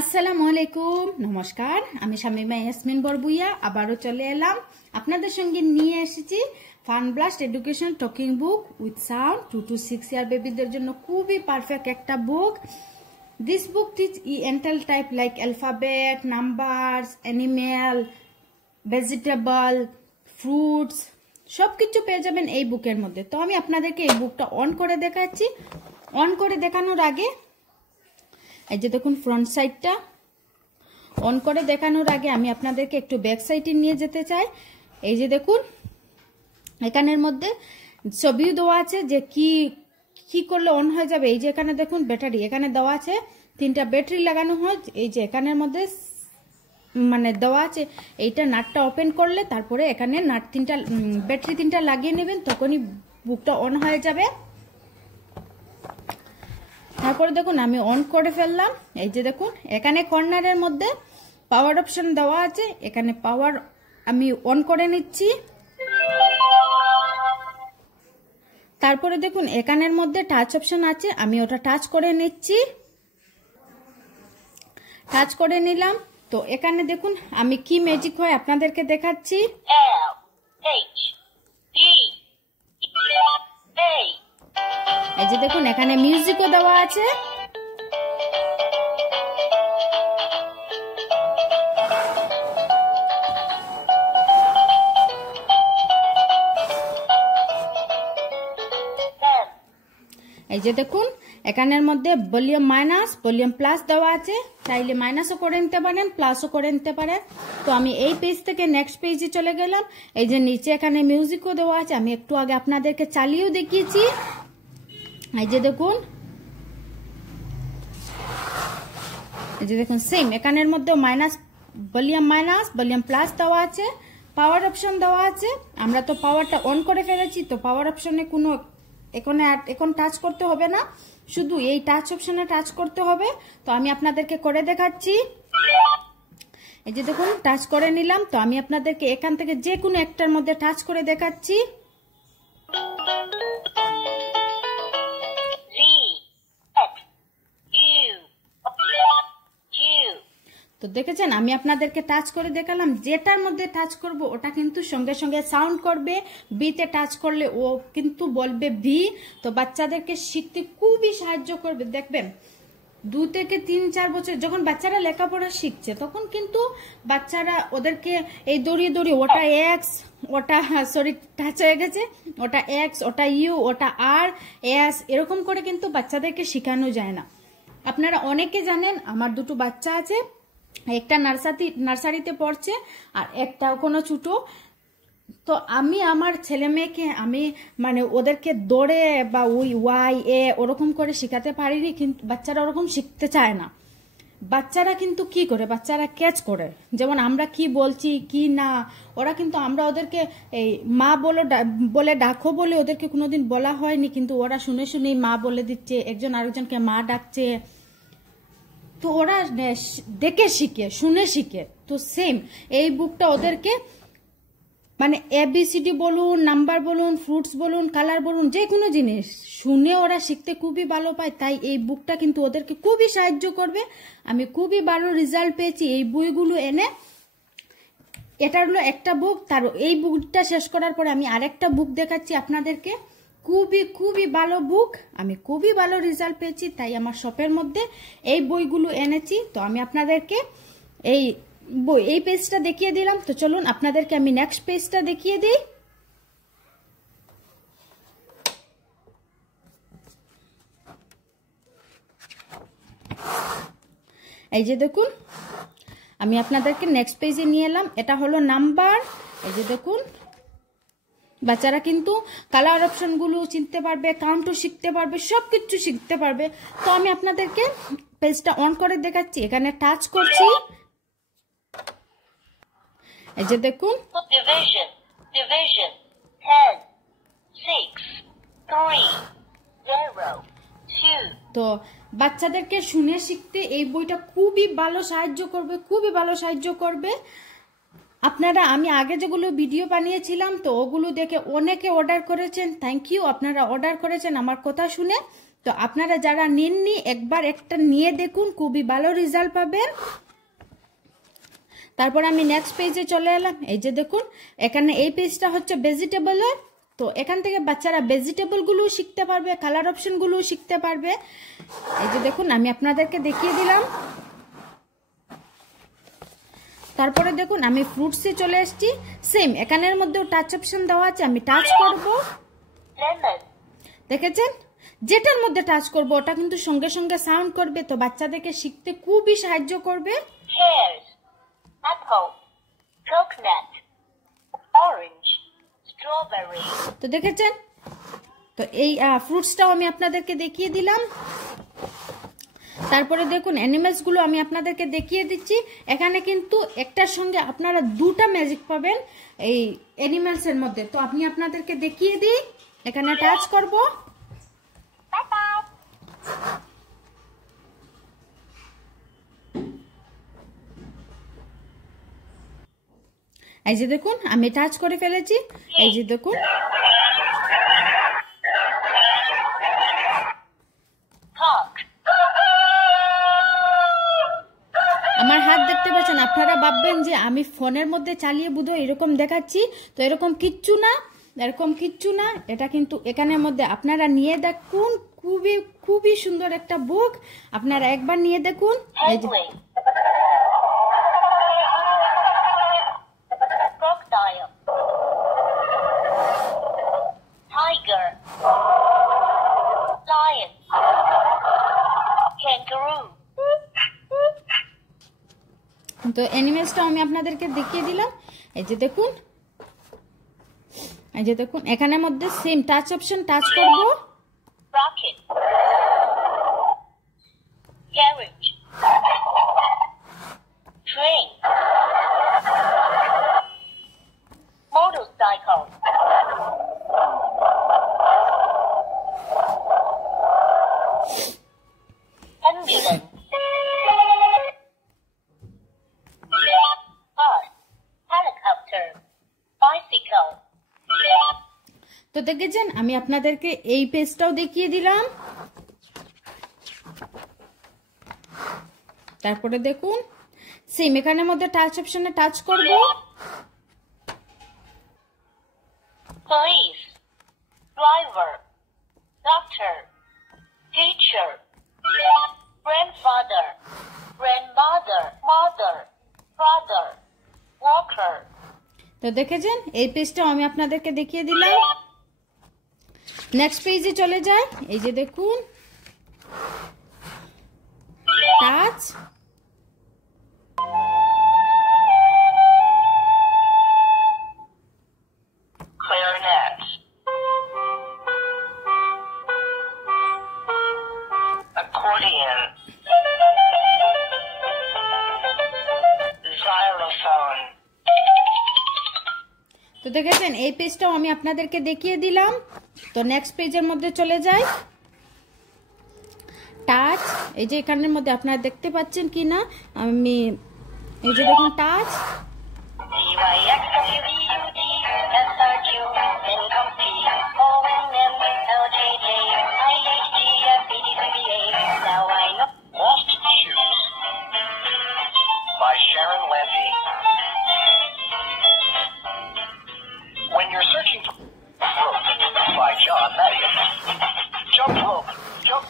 আসসালামু আলাইকুম, নমস্কার। আমি শামিমা ইয়াসমিন বরবুইয়া আবারও চলে এলাম আপনাদের সঙ্গে নিয়ে এসেছি fun blast education talking book with sound 2 to 6 year বেবিদের জন্য খুবই পারফেক্ট একটা বুক। দিস বুক টিচ এন্টাল type like alphabet, numbers, animal, vegetable, fruits সবকিছু পেয়ে যাবেন এই বুকের মধ্যে। তো আমি আপনাদেরকে এই বুকটা অন করে দেখাচ্ছি। অন করে দেখানোর আগে এই যে দেখুন ফ্রন্ট সাইডটা অন করে দেখানোর আগে আমি আপনাদেরকে একটু ব্যাক সাইডে নিয়ে যেতে চাই। এই যে দেখুন এখানের মধ্যে ছবিও দেওয়া আছে যে কি কি করলে অন হয়ে যাবে। এই যে এখানে দেখুন ব্যাটারি এখানে দেওয়া আছে, 3টা ব্যাটারি লাগানো হয়। এই যে এখানের মধ্যে মানে দেওয়া আছে, এইটা নাটটা ওপেন করলে তারপরে এখানে নাট 3টা ব্যাটারি 3টা লাগিয়ে নেবেন, তখনই বুকটা অন হয়ে যাবে। তারপরে দেখুন আমি অন করে ফেললাম। এই যে দেখুন এখানে কর্নারের মধ্যে পাওয়ার অপশন দেওয়া আছে, এখানে পাওয়ার আমি অন করে নিচ্ছি। তারপরে দেখুন এখানের মধ্যে টাচ অপশন আছে, আমি ওটা টাচ করে নিচ্ছি। টাচ করে নিলাম। তো এখানে দেখুন আমি কি ম্যাজিক হয় আপনাদেরকে দেখাচ্ছি। এই যে দেখুন এখানে মিউজিকও দেওয়া আছে। এই যে দেখুন এখানের মধ্যে ভলিউম মাইনাস ভলিউম প্লাস দেওয়া আছে, চাইলে মাইনাসও করে নিতে পারেন প্লাসও করে নিতে পারেন। তো আমি এই পেজ থেকে নেক্সট পেজে চলে গেলাম। এই যে নিচে এখানে মিউজিকও দেওয়া আছে, আমি একটু আগে আপনাদেরকে চালিয়েও দেখিয়েছি। এই যে দেখুন এই যে দেখুন সেম এখানের মধ্যে মাইনাস ভলিউম প্লাস দেওয়া আছে, পাওয়ার অপশন দেওয়া আছে। আমরা তো পাওয়ারটা অন করে ফেলেছি, তো পাওয়ার অপশনে কোনো এখন টাচ করতে হবে না, শুধু এই টাচ অপশনে টাচ করতে হবে। তো আমি আপনাদেরকে করে দেখাচ্ছি। এই যে দেখুন টাচ করে নিলাম। তো আমি আপনাদেরকে এখান থেকে যে কোনো একটার মধ্যে টাচ করে দেখাচ্ছি। তো দেখেছেন আমি আপনাদেরকে টাচ করে দেখালাম, যেটার মধ্যে টাচ করব ওটা কিন্তু সঙ্গে সঙ্গে সাউন্ড করবে। বিতে টাচ করলে ও কিন্তু বলবে ভি। তো বাচ্চাদেরকে শিখতে খুবই সাহায্য করবে। দেখবেন 2 থেকে 3-4 বছর যখন বাচ্চারা লেখাপড়া শিখছে তখন কিন্তু বাচ্চারা ওদেরকে এই দড়িয়ে ওটা এক্স, ওটা সরি টাচ হয়ে গেছে, ওটা এক্স, ওটা ইউ, ওটা আর এস এরকম করে কিন্তু বাচ্চাদেরকে শেখানো যায় না। আপনারা অনেকে জানেন আমার 2টো বাচ্চা আছে, একটা নার্সারিতে পড়ছে আর একটা কোনো ছোট। তো আমি আমার ছেলে মেয়েকে আমি মানে ওদেরকে দৌড়ে বা ওই ওয়াই এ ওরকম করে শেখাতে পারিনি, কিন্তু বাচ্চারা ওরকম শিখতে চায় না। বাচ্চারা কিন্তু কি করে, বাচ্চারা ক্যাচ করে, যেমন আমরা কি বলছি কি না, ওরা কিন্তু আমরা ওদেরকে এই মা বলে ডাকো বলে ওদেরকে কোনোদিন বলা হয়নি, কিন্তু ওরা শুনে শুনেই মা বলে দিচ্ছে, একজন আরেকজনকে মা ডাকছে। তো ওরা দেখে শিখে, শুনে শিখে। তো সেম এই বুকটা ওদেরকে মানে ABCD বলুন, নাম্বার বলুন, ফ্রুটস বলুন, কালার বলুন, যে কোনো জিনিস শুনে ওরা শিখতে খুবই ভালো পায়। তাই এই বুকটা কিন্তু ওদেরকে খুবই সাহায্য করবে। আমি খুবই ভালো রেজাল্ট পেয়েছি এই বইগুলো এনে। এটা হলো একটা বুক, তার এই বুকটা শেষ করার পরে আমি আরেকটা বুক দেখাচ্ছি আপনাদেরকে। খুবই ভালো বুক, আমি খুবই ভালো রেজাল্ট পেয়েছি, তাই আমার শপের মধ্যে এই বইগুলো এনেছি। তো আমি আপনাদেরকে এই পেজটা দেখিয়ে দিলাম। তো চলুন আপনাদেরকে আমি নেক্সট পেজটা দেখিয়ে দিই। এই যে দেখুন আমি আপনাদেরকে নেক্সট পেজে নিয়ে এলাম। এটা হলো নাম্বার। এই যে দেখুন বাচ্চারা কিন্তু কালার অপশনগুলো চিনতে পারবে, কাউন্টও শিখতে পারবে, সবকিছু শিখতে পারবে। তো আমি আপনাদেরকে পেজটা অন করে দেখাচ্ছি, এখানে টাচ করছি। এই যে দেখুন Division 10 6 3 0 2 তো বাচ্চাদেরকে শুনে শিখতে এই বইটা খুবই ভালো সাহায্য করবে। আপনারা আমি আগে যেগুলো ভিডিও বানিয়েছিলাম তো ওগুলো দেখে অনেকে অর্ডার করেছেন, থ্যাংক ইউ। আপনারা অর্ডার করেছেন আমার কথা শুনে। তো আপনারা যারা নেননি একবার একটা নিয়ে দেখুন, খুবই ভালো রেজাল্ট পাবেন। তারপর আমি নেক্সট পেজে চলে এলাম। এই যে দেখুন এখানে এই পেজটা হচ্ছে ভেজিটেবলের। তো এখান থেকে বাচ্চারা ভেজিটেবলগুলো শিখতে পারবে, কালার অপশনগুলো শিখতে পারবে। এই যে দেখুন আমি আপনাদেরকে দেখিয়ে দিলাম। তারপরে দেখুন আমি ফ্রুটসে চলে এসেছি। সেম এখানের মধ্যেও টাচ অপশন দেওয়া আছে, আমি টাচ করব। দেখেছেন, যেটার মধ্যে টাচ করব ওটা কিন্তু সঙ্গে সঙ্গে সাউন্ড করবে, তো বাচ্চাদেরকে শিখতে খুবই সাহায্য করবে। Pears, apple, coconut, orange, strawberry. তো দেখেছেন, তো এই ফ্রুটসটাও আমি আপনাদেরকে দেখিয়ে দিলাম। তারপরে দেখুন অ্যানিমেলস গুলো আমি আপনাদেরকে দেখিয়ে দিচ্ছি। এখানে কিন্তু একটার সঙ্গে আপনারা দুটা ম্যাজিক পাবেন এই অ্যানিমেলস এর মধ্যে। তো আমি আপনাদেরকে দেখিয়ে দিই, এখানে টাচ করব। এই যে দেখুন আমি টাচ করে ফেলেছি। এই যে দেখুন আমার হাত দেখতে পাচ্ছেন। আপনারা ভাববেন যে আমি ফোনের মধ্যে চালিয়ে বুঝো এরকম দেখাচ্ছি, তো এরকম কিচ্ছু না, এরকম কিচ্ছু না। এটা কিন্তু এখানের মধ্যে আপনারা নিয়ে দেখুন, খুবই খুবই সুন্দর একটা বুক, আপনারা একবার নিয়ে দেখুন। এই যে Crocodile, tiger, lion, kangaroo. তো অ্যানিমেলসটা আমি আপনাদেরকে দেখিয়ে দিলাম। এই যে দেখুন, এই যে দেখুন এখানের মধ্যে সেম টাচ অপশন টাচ করব। Rocket, carriage, train, motorcycle, ambulance, bus, helicopter, bicycle. তো দেখেছেন আমি আপনাদেরকে এই পেজটাও দেখিয়ে দিলাম। তারপরে দেখুন সেম এখানের মধ্যে টাচ অপশনে টাচ করব। Police, driver, doctor, teacher, grandfather, grandmother, mother, brother, walker. তো দেখেছেন এই পেজটাও আমি আপনাদেরকে দেখিয়ে দিলাম। নেক্সট পেজে চলে যায়। এই যে দেখুন টাচ, Clarinet, accordion, xylophone. তো দেখেছেন এই পেজটাও আমি আপনাদেরকে দেখিয়ে দিলাম। তো নেক্সট পেজের মধ্যে চলে যায়। টাচ, এই যে এখানের মধ্যে আপনারা দেখতে পাচ্ছেন কি না, আমি এই যে দেখুন touch, Lost Shoes by Sharon Levy. When you're searching for rope by John Matthews. Jump rope. Jump.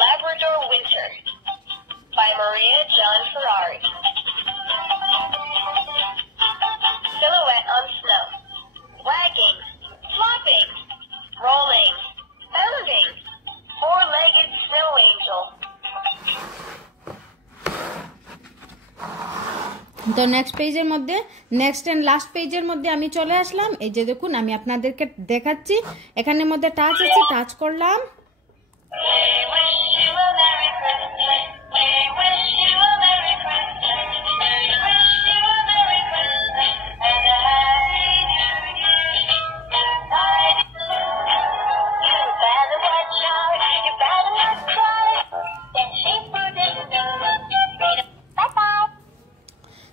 Labrador Winter by Maria John Ferrari. Silhouette on snow. Wagging. Flopping. Rolling. Bounding. Four-legged snow angel. তো next পেজের মধ্যে next and last পেজের মধ্যে আমি চলে আসলাম। এই যে দেখুন আমি আপনাদেরকে দেখাচ্ছি, এখানের মধ্যে টাচ আছে, টাচ করলাম।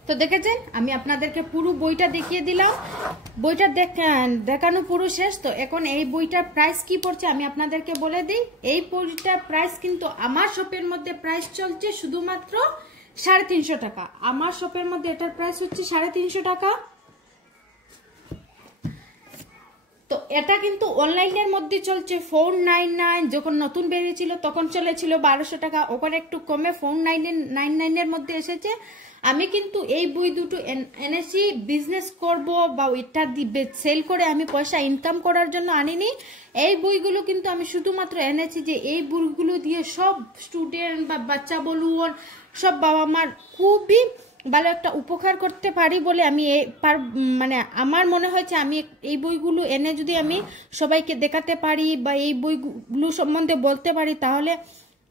তো তো দেখেছেন আমি আপনাদেরকে পুরো বইটা দেখিয়ে দিলাম, বইটা দেখানো পুরো শেষ। তো এখন এই বইটার প্রাইস কি পড়ছে আমি আপনাদেরকে বলে দিই। এই বইটার প্রাইস কিন্তু আমার শপের মধ্যে প্রাইস চলছে শুধুমাত্র 350 টাকা। আমার শপের মধ্যে এটার প্রাইস হচ্ছে 350 টাকা। তো এটা কিন্তু অনলাইনের মধ্যে চলছে 499, যখন নতুন বেরিয়েছিল তখন চলেছিল 1200 টাকা, ওখানে একটু কমে 499 এর মধ্যে এসেছে। আমি কিন্তু এই বই দুটো এনেছি বিজনেস করব বা এটা সেল করে আমি পয়সা ইনকাম করার জন্য আনিনি। এই বইগুলো কিন্তু আমি শুধুমাত্র এনেছি যে এই বইগুলো দিয়ে সব স্টুডেন্ট বা বাচ্চা বলুন সব বাবা মার খুবই ভালো একটা উপকার করতে পারি বলে আমি মানে আমার মনে হয়েছে আমি এই বইগুলো এনে যদি আমি সবাইকে দেখাতে পারি বা এই বইগুলো সম্বন্ধে বলতে পারি তাহলে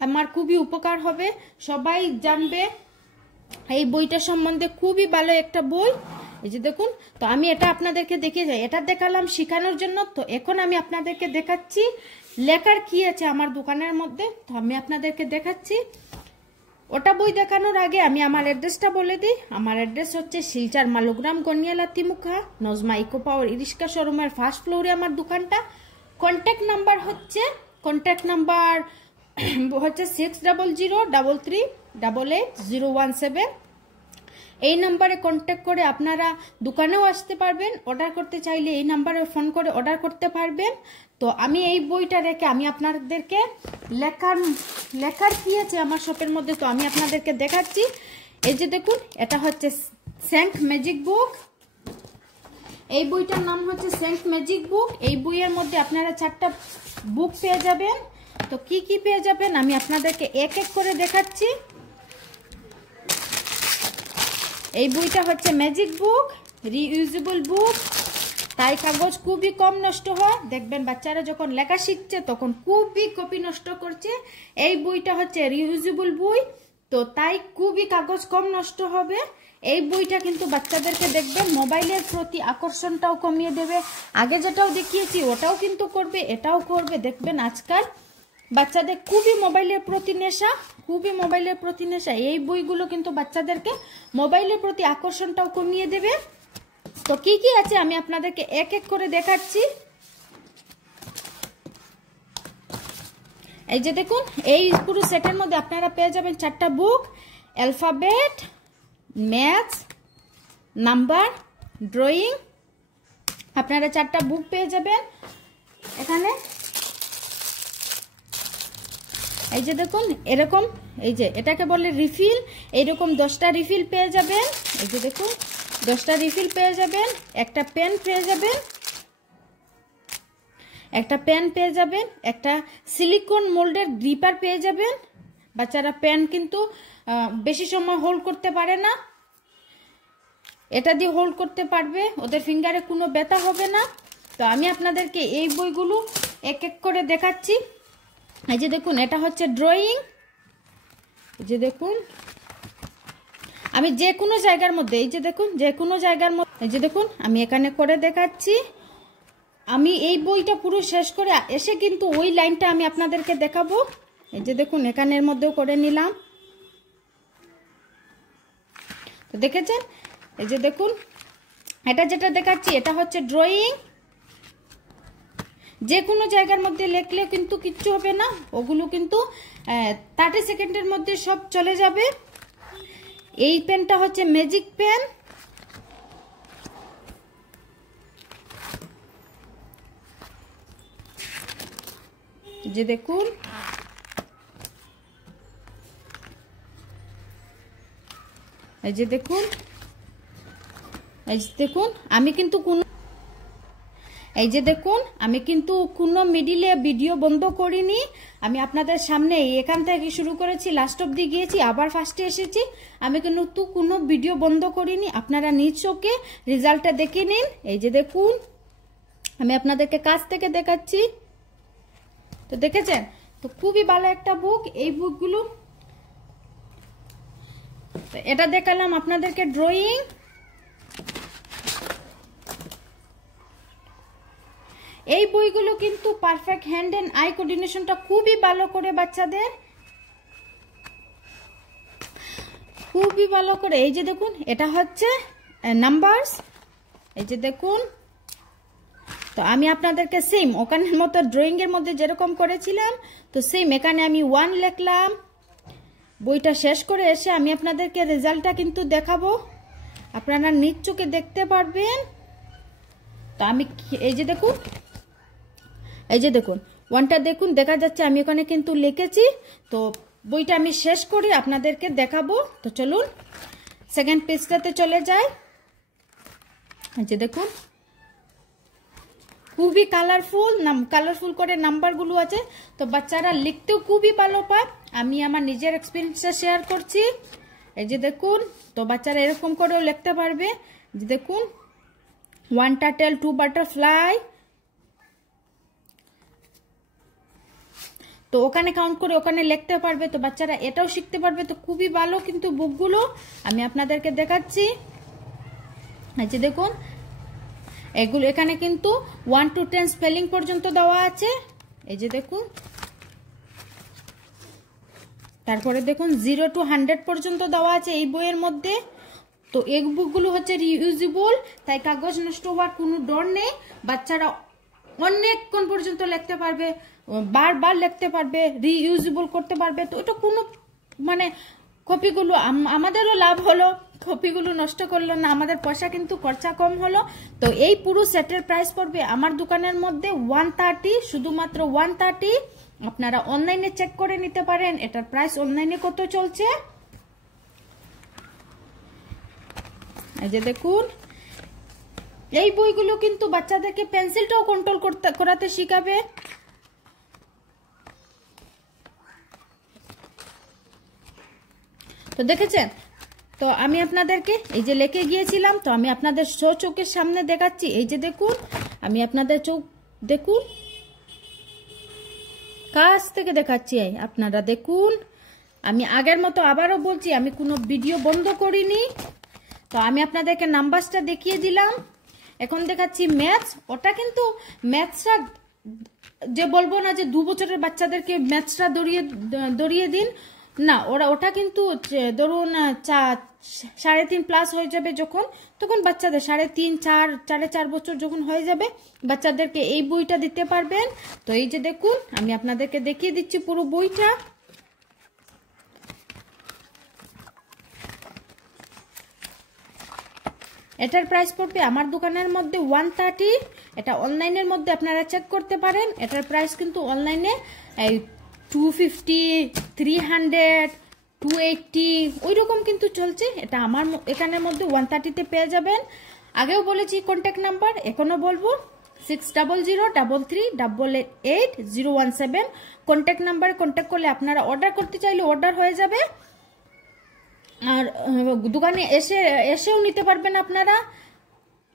আমার খুবই উপকার হবে, সবাই জানবে এই বইটা সম্বন্ধে। খুবই ভালো একটা বই, এই যে দেখুন। তো আমি এটা আপনাদেরকে দেখিয়ে যাই, এটা দেখালাম শেখানোর জন্য। তো এখন আমি আপনাদেরকে দেখাচ্ছি লেখার কি আছে আমার দোকানের মধ্যে। তো আমি আপনাদেরকে দেখাচ্ছি। ওটা বই দেখানোর আগে আমি আমার অ্যাড্রেসটা বলে দিই। আমার অ্যাড্রেস হচ্ছে শিলচর মালুগ্রাম গনিয়ালা তিমুখা নজমা ইকো পাওয়ার ইরিস্কা শোরুমের ফার্স্ট ফ্লোরে আমার দোকানটা। কন্ট্যাক্ট নাম্বার হচ্ছে 6003388017। এই নাম্বারে কন্ট্যাক্ট করে আপনারা দোকানেও আসতে পারবেন, অর্ডার করতে চাইলে এই নাম্বারে ফোন করে অর্ডার করতে পারবেন। তো আমি এই বইটা রেখে আমি আপনাদেরকে লেখার কি আছে আমার শপের মধ্যে তো আমি আপনাদেরকে দেখাচ্ছি। এই যে দেখুন, এটা হচ্ছে স্যাঙ্ক ম্যাজিক বুক। এই বইটার নাম হচ্ছে স্যাঙ্ক ম্যাজিক বুক। এই বইয়ের মধ্যে আপনারা 4টা বুক পেয়ে যাবেন। তো কি কি পেয়ে যাবেন আমি আপনাদেরকে এক এক করে দেখাচ্ছি। এই বইটা হচ্ছে ম্যাজিক বুক, রিইউজেবল বুক, তাই কাগজ খুবই কম নষ্ট হয়। দেখবেন বাচ্চারা যখন লেখা শিখছে তখন খুবই কপি নষ্ট করছে। এই বইটা হচ্ছে রিইউজেবল বই, তো তাই খুবই কাগজ কম নষ্ট হবে। এই বইটা কিন্তু বাচ্চাদেরকে দেখবেন মোবাইলের প্রতি আকর্ষণটাও কমিয়ে দেবে। আগে যেটাও দেখিয়েছি ওটাও কিন্তু করবে, এটাও করবে। দেখবেন আজকাল বাচ্চাদের খুবই মোবাইলের প্রতি নেশা, খুবই মোবাইলের প্রতি নেশা। এই বইগুলো কিন্তু বাচ্চাদেরকে মোবাইলের প্রতি আকর্ষণটাও কমিয়ে দেবে। তো কি কি আছে আমি আপনাদেরকে এক এক করে দেখাচ্ছি। এই যে দেখুন, এই পুরো সেটের মধ্যে আপনারা পেয়ে যাবেন 4টা বুক, অ্যালফাবেট, ম্যাথস, নাম্বার, ড্রয়িং। আপনারা 4টা বুক পেয়ে যাবেন এখানে। এই যে দেখুন এরকম, এই যে এটাকে বলে রিফিল, এইরকম 10টা রিফিল পেয়ে যাবেন। এই যে দেখুন 10টা রিফিল পেয়ে যাবেন। একটা পেন পেয়ে যাবেন, একটা সিলিকন মোল্ডের গ্রিপার পেয়ে যাবেন। বাচ্চারা পেন কিন্তু বেশি সময় হোল্ড করতে পারে না, এটা দিয়ে হোল্ড করতে পারবে, ওদের ফিঙ্গারে কোনো ব্যথা হবে না। তো আমি আপনাদেরকে এই বইগুলো এক এক করে দেখাচ্ছি। এই যে দেখুন, এটা হচ্ছে ড্রয়িং। এই যে দেখুন, আমি যে কোনো জায়গার মধ্যে, এই যে দেখুন যে কোনো জায়গার মধ্যে, এই যে দেখুন আমি এখানে করে দেখাচ্ছি। আমি এই বইটা পুরো শেষ করে এসে কিন্তু ওই লাইনটা আমি আপনাদেরকে দেখাবো। এই যে দেখুন এখানের মধ্যেও করে নিলাম। তো দেখেছেন, এই যে দেখুন এটা যেটা দেখাচ্ছি এটা হচ্ছে ড্রয়িং। যে কোনো জায়গার মধ্যে লেখলে কিন্তু কিচ্ছু হবে না, ওগুলো কিন্তু 30 সেকেন্ডের মধ্যে সব চলে যাবে। এই পেনটা হচ্ছে ম্যাজিক পেন। যে দেখুন, এই যে দেখুন, এই যে দেখুন আমি কিন্তু কোনো, এই যে দেখুন আমি কিন্তু কোনো মিডিলে ভিডিও বন্ধ করিনি। আমি আপনাদের সামনে এখান থেকে শুরু করেছি, লাস্ট অব্দি গিয়েছি, আবার ফার্স্টে এসেছি। আমি কিন্তু কোনো ভিডিও বন্ধ করিনি, আপনারা নিজ চোখে রেজাল্টটা দেখে নিন। এই যে দেখুন আমি আপনাদেরকে কাছ থেকে দেখাচ্ছি। তো দেখেছেন, তো খুবই ভালো একটা বুক এই বুকগুলো। তো এটা দেখালাম আপনাদেরকে ড্রয়িং। এই বইগুলো কিন্তু পারফেক্ট হ্যান্ড এন্ড আই কোঅর্ডিনেশনটা খুবই ভালো করে বাচ্চাদের, খুবই ভালো করে। এই যে দেখুন, এটা হচ্ছে নাম্বারস, এই যে দেখুন। তো আমি আপনাদেরকে সেম ওখানের মতো ড্রয়িং এর মধ্যে যেরকম করেছিলাম, তো সেম এখানে আমি 1 লিখলাম। বইটা শেষ করে এসে আমি আপনাদেরকে রেজাল্টটা কিন্তু দেখাবো, আপনারা নিজ চোখে দেখতে পারবেন। তো আমি এই যে দেখুন, এই যে দেখুন 1টা দেখুন দেখা যাচ্ছে, আমি ওখানে কিন্তু লিখেছি। তো বইটা আমি শেষ করি আপনাদেরকে দেখাবো। তো চলুন সেকেন্ড পেজটাতে চলে যাই। এই যে দেখুন খুবই কালারফুল করে নাম্বারগুলো আছে। তো বাচ্চারা লিখতেও খুবই ভালো পায়। আমি আমার নিজের এক্সপিরিয়েন্সটা শেয়ার করছি। এই যে দেখুন, তো বাচ্চারা এরকম করেও লিখতে পারবে। যে দেখুন 1 টার্টল 2 বাটারফ্লাই, তো ওখানে কাউন্ট করে ওখানে লিখতে পারবে। তো বাচ্চারা এটাও শিখতে পারবে। তো খুবই ভালো কিন্তু বুকগুলো আমি আপনাদেরকে দেখাচ্ছি। এই যে দেখুন এগুলো এখানে কিন্তু 1 to 10 স্পেলিং পর্যন্ত দেওয়া আছে। এই যে দেখুন, তারপরে দেখুন 0 to 100 পর্যন্ত দেওয়া আছে এই বইয়ের মধ্যে। তো এই বুকগুলো হচ্ছে রিইউজেবল, তাই কাগজ নষ্ট হওয়ার কোনো ডর নেই। বাচ্চারা অনেকক্ষণ পর্যন্ত লিখতে পারবে, বারবার লিখতে পারবে, রিইউজেবল করতে পারবে। তো এটা কোনো মানে কপিগুলো আমাদেরও লাভ হলো, কপিগুলো নষ্ট করলো না, আমাদের পয়সা কিন্তু খরচা কম হলো। তো এই পুরো সেটের প্রাইস পড়বে আমার দোকানের মধ্যে 130, শুধুমাত্র 130। আপনারা অনলাইনে চেক করে নিতে পারেন এটার প্রাইস অনলাইনে কত চলছে। এই যে দেখুন এই বইগুলো কিন্তু বাচ্চাদেরকে পেন্সিলটাও কন্ট্রোল করাতে শিখাবে। তো দেখেছেন, তো আমি আপনাদেরকে এই যে লিখে গিয়েছিলাম, তো আমি আপনাদের চোখের সামনে দেখাচ্ছি। এই যে দেখুন, আমি আপনাদের চোখ দেখুন কাছ থেকে দেখাচ্ছি, আপনারা দেখুন। আমি আগের মতো আবারও বলছি, আমি কোনো ভিডিও বন্ধ করিনি। তো আমি আপনাদেরকে নাম্বারসটা দেখিয়ে দিলাম। এখন দেখাচ্ছি ম্যাথস। ওটা কিন্তু ম্যাথসটা যে বলবো না যে 2 বছরের বাচ্চাদেরকে ম্যাথসটা দড়িয়ে দিন না, ওটা কিন্তু ধরুন 3.5 প্লাস হয়ে যাবে যখন, তখন বাচ্চাদের 3.5 4 4.5 বছর যখন হয়ে যাবে বাচ্চাদেরকে এই বইটা দিতে পারবেন। তো এই যে দেখুন আমি আপনাদেরকে দেখিয়ে দিচ্ছি পুরো বইটা। এটার প্রাইস পড়বে আমার দোকানের মধ্যে 130। এটা অনলাইনের মধ্যে আপনারা চেক করতে পারেন। এটার প্রাইস কিন্তু অনলাইনে 250, 300, 280 ওই রকম কিন্তু চলছে। এটা আমার এখানের মধ্যে 130-তে পেয়ে যাবেন। আগেও বলেছি কন্ট্যাক্ট নাম্বার, এখনো বলবো 600333888017। কন্ট্যাক্ট নাম্বারে কন্ট্যাক্ট করলে আপনারা অর্ডার করতে চাইলে অর্ডার হয়ে যাবে। আর দোকানে এসেও নিতে পারবেন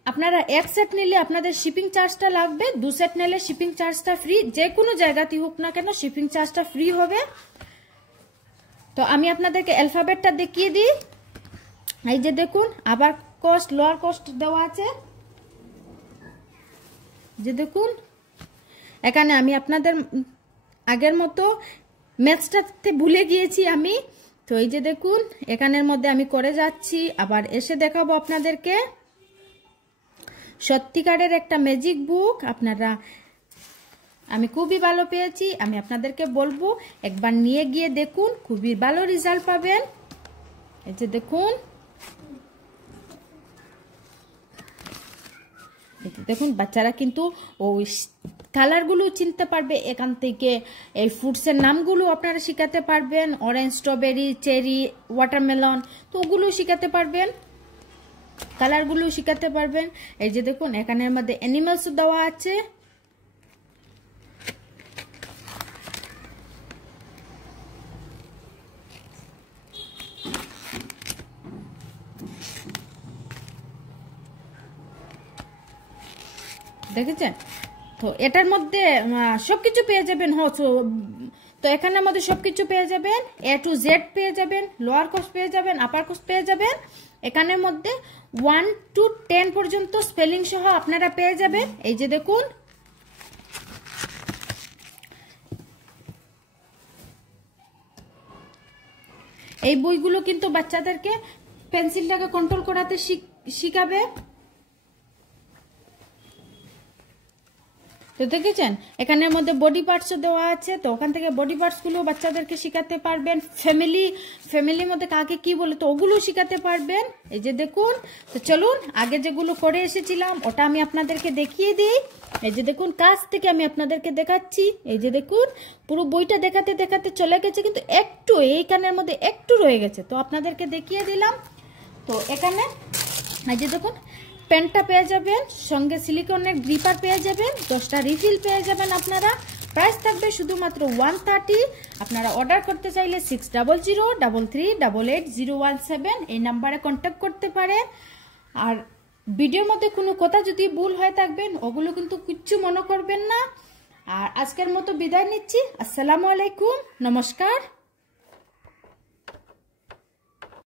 আপনারা 1 সেট নিলে আপনাদের শিপিং চার্জটা লাগবে, 2 সেট নিলে শিপিং চার্জটা ফ্রি। যে কোনো জায়গাতেই হোক না কেন শিপিং চার্জটা ফ্রি হবে। তো আমি আপনাদেরকে অ্যালফাবেটটা দেখিয়ে দিই। এই যে দেখুন আবার কস্ট, লোয়ার কস্ট দেওয়া আছে। যে দেখুন এখানে আমি আপনাদের আগের মতো ম্যাথসটাতে ভুলে গিয়েছি আমি। তো এই যে দেখুন এখানের মধ্যে আমি করে যাচ্ছি, আবার এসে দেখাবো আপনাদেরকে। সত্যিকারের একটা ম্যাজিক বুক আমি খুবই ভালো পেয়েছি। আমি আপনাদেরকে বলবো একবার নিয়ে গিয়ে দেখুন, খুবই ভালো রেজাল্ট পাবেন। এই যে দেখুন, দেখুন বাচ্চারা কিন্তু ওই কালারগুলো চিনতে পারবে। এখান থেকে এই ফ্রুটসের নামগুলো আপনারা শিখাতে পারবেন, অরেঞ্জ, স্ট্রবেরি, চেরি, ওয়াটারমেলন, তো ওগুলো শিখাতে পারবেন, কালারগুলো শিখাতে পারবেন। এই যে দেখুন এখানের মধ্যে অ্যানিমালস দেওয়া আছে। দেখেছেন, তো এটার মধ্যে সবকিছু পেয়ে যাবেন। তো এখানের মধ্যে সবকিছু পেয়ে যাবেন, A to Z পেয়ে যাবেন, লোয়ার কোর্স পেয়ে যাবেন, আপার কোর্স পেয়ে যাবেন। এখানের মধ্যে 1 to 10 পর্যন্ত স্পেলিং সহ আপনারা পেয়ে যাবেন। এই যে দেখুন এই বইগুলো কিন্তু বাচ্চাদেরকে পেন্সিলটাকে কন্ট্রোল করাতে শিখাবে। তো দেখেছেন এখানের মধ্যে বডি পার্টসও দেওয়া আছে, তো ওখান থেকে বডি পার্টস গুলো বাচ্চাদেরকে শিখাতে পারবেন। ফ্যামিলির মধ্যে কাকে কি বলে তো ওগুলো শিখাতে পারবেন। এই যে দেখুন, তো চলুন আগে যেগুলো করে এসেছিলাম ওটা আমি আপনাদেরকে দেখিয়ে দিই। এই যে দেখুন কাছ থেকে আমি আপনাদেরকে দেখাচ্ছি। এই যে দেখুন পুরো বইটা দেখাতে দেখাতে চলে গেছে, কিন্তু একটু এইখানের মধ্যে একটু রয়ে গেছে, তো আপনাদেরকে দেখিয়ে দিলাম। তো এখানে এই যে দেখুন পেনটা পেয়ে যাবেন, সঙ্গে সিলিকনের গ্রিপার পেয়ে যাবেন, 10টা রিফিল পেয়ে যাবেন আপনারা। প্রাইস থাকবে শুধুমাত্র 130। আপনারা অর্ডার করতে চাইলে 6003388017 এই নাম্বারে কন্ট্যাক্ট করতে পারেন। আর ভিডিওর মধ্যে কোনো কথা যদি ভুল হয়ে থাকবেন ওগুলো কিন্তু কিচ্ছু মনে করবেন না। আর আজকের মতো বিদায় নিচ্ছি। আসসালামু আলাইকুম, নমস্কার।